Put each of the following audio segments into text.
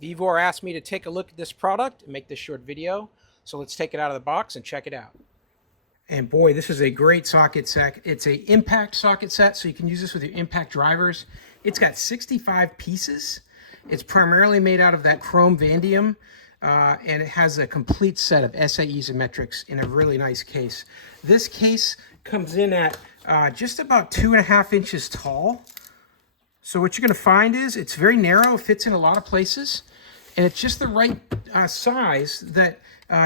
VEVOR asked me to take a look at this product and make this short video. So let's take it out of the box and check it out. And boy, this is a great socket set. It's a impact socket set, so you can use this with your impact drivers. It's got 65 pieces. It's primarily made out of that chrome vanadium, and it has a complete set of SAEs and metrics in a really nice case. This case comes in at just about 2.5 inches tall. So what you're going to find is it's very narrow, fits in a lot of places, and it's just the right size that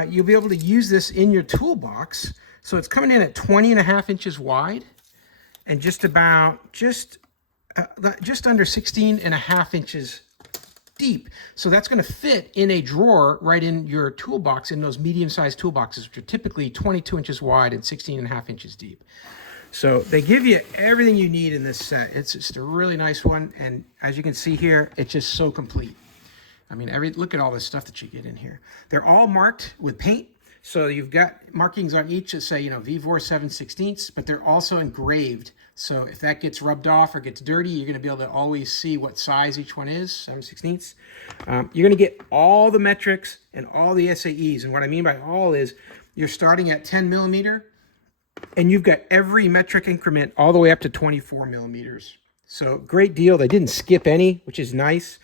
you'll be able to use this in your toolbox. So it's coming in at 20.5 inches wide and just under 16.5 inches deep. So that's going to fit in a drawer right in your toolbox, in those medium-sized toolboxes, which are typically 22 inches wide and 16.5 inches deep. So they give you everything you need in this set. It's just a really nice one, and as you can see here, it's just so complete. I mean, look at all this stuff that you get in here. They're all marked with paint. So you've got markings on each that say, VEVOR 7/16, but they're also engraved. So if that gets rubbed off or gets dirty, you're going to be able to always see what size each one is, 7/16. You're going to get all the metrics and all the SAEs. And what I mean by all is you're starting at 10 millimeter, and you've got every metric increment all the way up to 24 millimeters. So great deal. They didn't skip any, which is nice.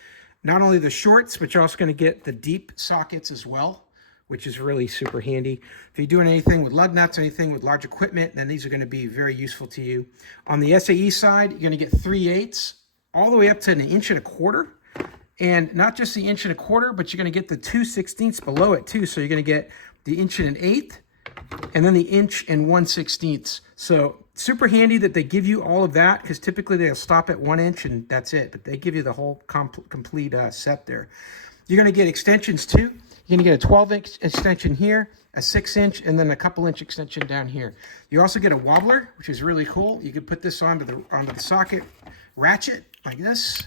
Not only the shorts, but you're also going to get the deep sockets as well, which is really super handy. If you're doing anything with lug nuts, anything with large equipment, then these are going to be very useful to you. On the SAE side, you're going to get 3/8 all the way up to 1.25 inches. And not just the 1.25 inches, but you're going to get the 2/16 below it too. So you're going to get the 1.125 and then the 1.1/16. So super handy that they give you all of that, because typically they'll stop at 1 inch and that's it. But they give you the whole complete set there. You're going to get extensions too. You're going to get a 12-inch extension here, a 6-inch, and then a couple-inch extension down here. You also get a wobbler, which is really cool. You can put this onto the socket ratchet like this,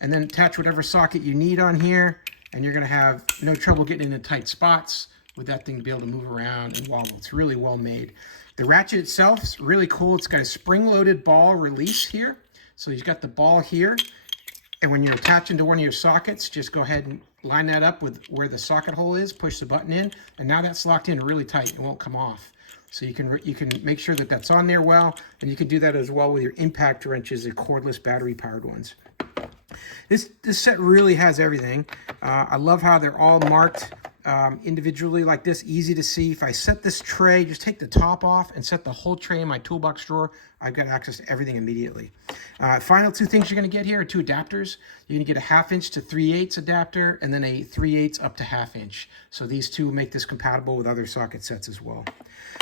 and then attach whatever socket you need on here, and you're going to have no trouble getting into tight spots with that thing to be able to move around and wobble. It's really well made. The ratchet itself is really cool. It's got a spring-loaded ball release here. So you've got the ball here, and when you're attaching to one of your sockets, just go ahead and line that up with where the socket hole is, push the button in, and now that's locked in really tight. It won't come off. So you can make sure that that's on there well, and you can do that as well with your impact wrenches, the cordless battery-powered ones. This set really has everything. I love how they're all marked individually like this, easy to see. If I set this tray, just take the top off and set the whole tray in my toolbox drawer, I've got access to everything immediately. Final two things you're going to get here are two adapters. You're going to get a 1/2 inch to 3/8 adapter, and then a 3/8 up to 1/2 inch. So these two make this compatible with other socket sets as well.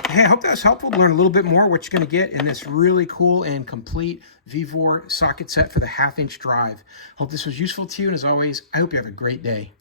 Hey, I hope that was helpful to learn a little bit more what you're going to get in this really cool and complete VEVOR socket set for the 1/2 inch drive. Hope this was useful to you, and as always, I hope you have a great day.